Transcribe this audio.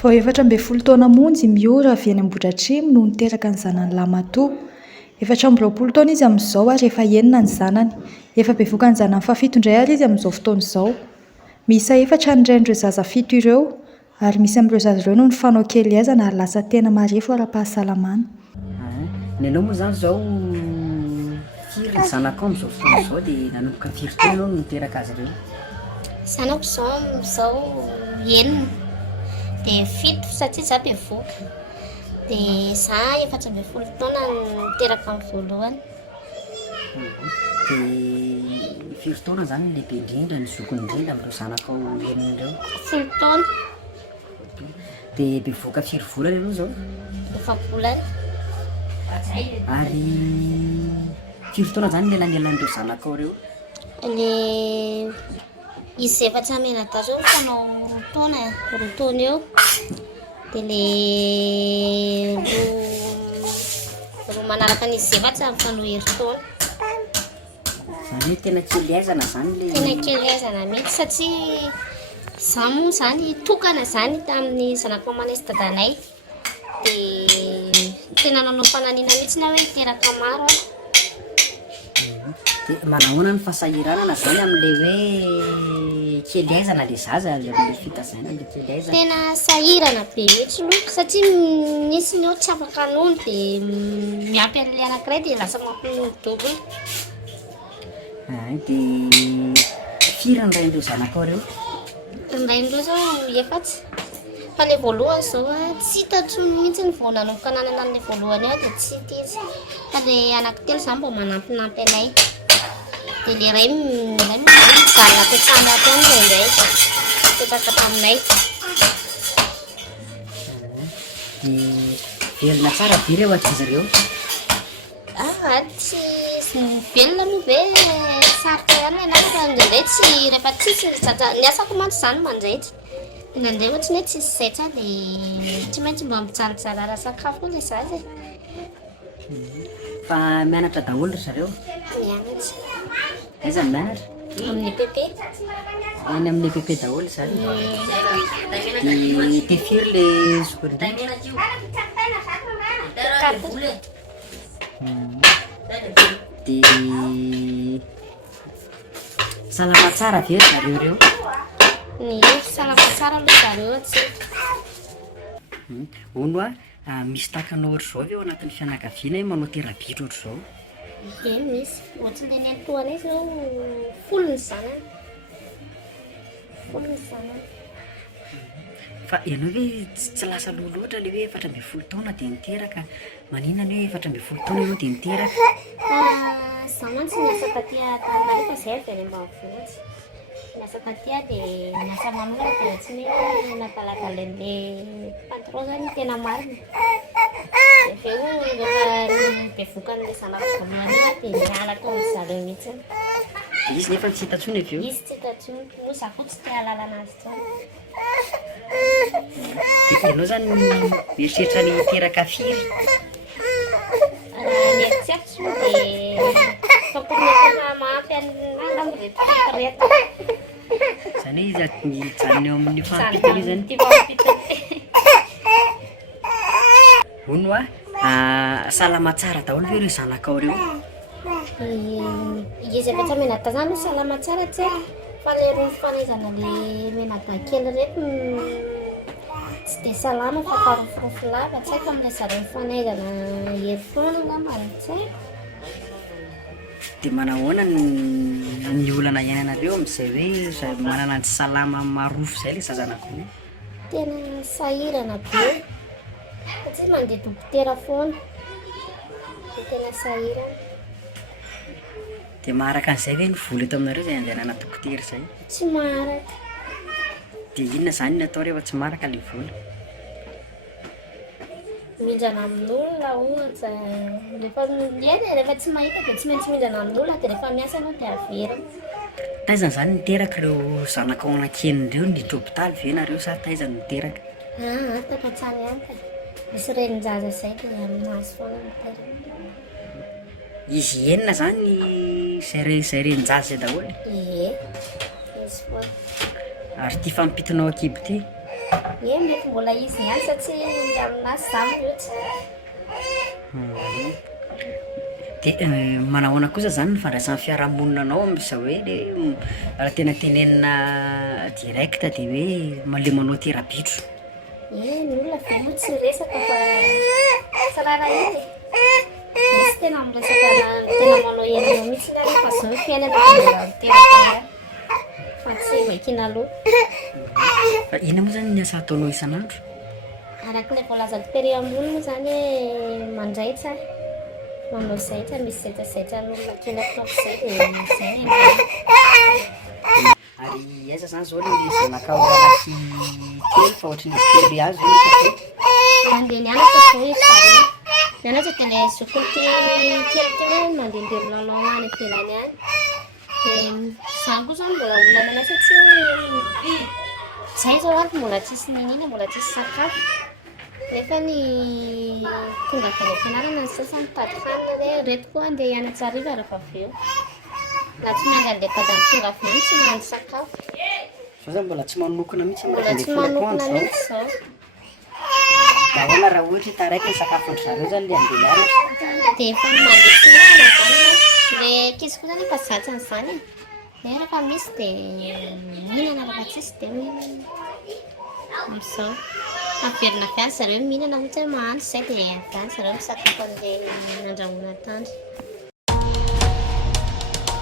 Vao 14 taona monjy miora avy eny Ambohidratrimo no niteraka ny zanany Lamatoa. 14 taona izy amin'izao ary efa enina ny zanany. Efa bevoaka ny zanany fafito indray ary izy amin'izao fotoana izao. Miisa 4 ny renireo zaza fito ireo ary misy amin'ireo zaza ireo no nifanao kely aizana ary lasa tena marefo ara-pahasalamana. Ny anao moa zany zao firy ny zanako amin'izao fotoana izao dia nanomboka firy taona anao no niteraka azy ireo? Zanako zao enina dia fito satria za bevoaka dia za 14 taona niteraka amin'ny voalohany. Dia firy taona zany ny lehibe indrindra ny zokony indrindra amin'ireo zanako enina ireo? 10 taona. Dia bevoaka firy volana ianao zao? Efa volana. Ary firy taona zany lelanelan'ireo zanako ireo? Ilay izy efatra menata zao fanao roa taona eo dia ilay roa manaraka an'izy efatra mifanao herintaona. Zany hoe tena kely aizana zany le... Tena kely aizana mihitsy satria za moa zany tokana zany tamin'ny zanako manesy dadanay dia tena nanao fananina mihitsy na hoe hiteraka maro aho. Dia manahoana ny fahasahiranana zany amin'ilay hoe kely aizana le zaza amin'ilay fitazana le kely aizana? Tena sahirana be mihitsy aloha satria misy ny eo tsy afaka nono dia miampy an'ilay anankiray dia lasa mampinono dobony. Dia firy ny rain'ireo zanako ireo? Rain'ireo zao efatsy. Fa ilay voalohany zao tsy hitatro mihitsy ny vao nanomboka nanana an'ilay voalohany eo dia tsy hita izy. Fa ilay anankitelo zany mbo manampinampy anay. Dia ilay iray mijanona ampiatrano ato indray petraka taminay. Dia velona tsara be ireo ankizy ireo? Tsy velona moa ve sarotra ihany ianareo fa indraindray tsy rehefa tsisy ny asako mantsy zany manjaitra. Indraindray ohatrany hoe tsisy zaitra dia tsy maintsy mba mijanonjanara sakafo ilay zaza. Fa mianatra daholo ry zareo? Mianatra. Aiza ny mianatra? Amin'ny EPP. Any amin'ny EPP daholo zany? Dia firy le zokiridrina? Dia salama tsara ve zareo ireo? Ny salama tsara aloha zareo atsy. Hono misy takanao ohatr'izao ve ao anatin'ny fianakaviana hoe manao terabitra ohatr'izao? Eny misy. Ohatran'ilay ny antohanay zao folo ny zanany. Folo ny zanany. Fa ianao hoe tsy lasa loha loatra ilay hoe 14 taona dia niteraka. Maninona hoe 14 taona ianao dia niteraka? Za mantsy niasa taty Tanimale fa izay avy any ambanivohitra. Niasa taty dia niasa manolotra dia tsy hoe napalagalan'ilay patron zany tena marina. Dia avy eo rehefa bevoaka an'ilay zanako voalohany dia niala tao amin'izareo mihitsy. Izy nefa tsy hita intsony avy eo? Izy tsy hita intsony. Moa za koa tsy tia halala anazy intsony. Dia ianao zany mieritreritra ny hiteraka firy? Ny eritreritro dia fampiretana mahampy anazy amin'ireto fitareta. Izany hoe hijanona eo amin'ny fahampitany zany? Tia fahampitany. Hono salama tsara daholo ve ireo zanakao ireo? Izy efa tsy menata zany salama tsara tsy fa ilay roa fanaizana ilay menata kely reto tsy dia salama fa farofirofo lava tsy haiko amin'ilay zareo fanaizana herifoana angambany tsy haiko. Dia manahoana ny olana iainanareo amin'izay hoe manana ny salama marofo izay ilay zazanakao? Tena sahirana be satria mandeha dokotera foana dia tena sahirana. Dia maharaka an'izay ve ny vola eto aminareo izay andehanana dokotera izay? Tsy maharaka. Dia inona zany no atao rehefa tsy maharaka ilay vola? Mindrana amin'olona ohatra rehefa tsy mahita dia tsy maintsy mindrana amin'olona dia rehefa miasa ianao dia averina. Taizana zany niteraka ireo zanakao anankenina ireo niditra hôpitaly ve nareo sa taizana niteraka? Tafatsara ihany ka misy renin-jaza izay dia aminazy foana niteraka. Izy enina zany izay renin-jaza izay daholo? Ie, izy foana. Ary tia fampitonao ankibo ty? mety mbola izy ihany satria aminazy za mihitsy. Dia manahoana kosa zany ny fandraisan'ny fiarahamonina anao am'izao hoe le raha tena tenenina direct dia hoe le manao terapitro. Ny olona ve moa tsy resaka fa sarara iny misy tena miresaka tena manao enina mihitsy na rehefa zao fiainana mbola teraka fa tsy vaikina aloha. Ina moa zany ny asa ataonao isan'andro? Arak'ilay voalazako tery ambony moa zany hoe mandraitra manao zaitra misy zaitrazaitran'olona kely ataoko izay dia izay ny andro. Ary aiza zany zao le zanakao rasy kely fa ohatran'izy kely azy Mandeha nianatra zao izy zany nianatra dia ilay zokoty kelikely mandehandeha milalao any ivelany any. Dia izany koa zany mbola olanana satria izay zao ary mbola tsisy ninina mbola tsisy sakafo. Nefa ny tonga avy any am-pianarana ny sasany mitady hanina hoe reto koa andeha hianatra hariva rehefa avy eo. Na tsy mainga andeha badany tonga avy eo tsy mahandro sakafo. Zao zany mbola tsy manokana mihitsy Mbola tsy manokana mihitsy zao. Da ahoana raha ohatra taraiky ny sakafon-dry zareo zany le andeha hianatra? Dia efa mandeha fihinana zany le ankizy koa zany efa zatsany izany e. Dia rehefa misy dia mihinana rehefa tsisy dia mihinana. Amin'izao averina avy any zareo mihinana ohatra hoe mahandro izay dia avy any zareo misakafo an'ilay nandrahoana tany.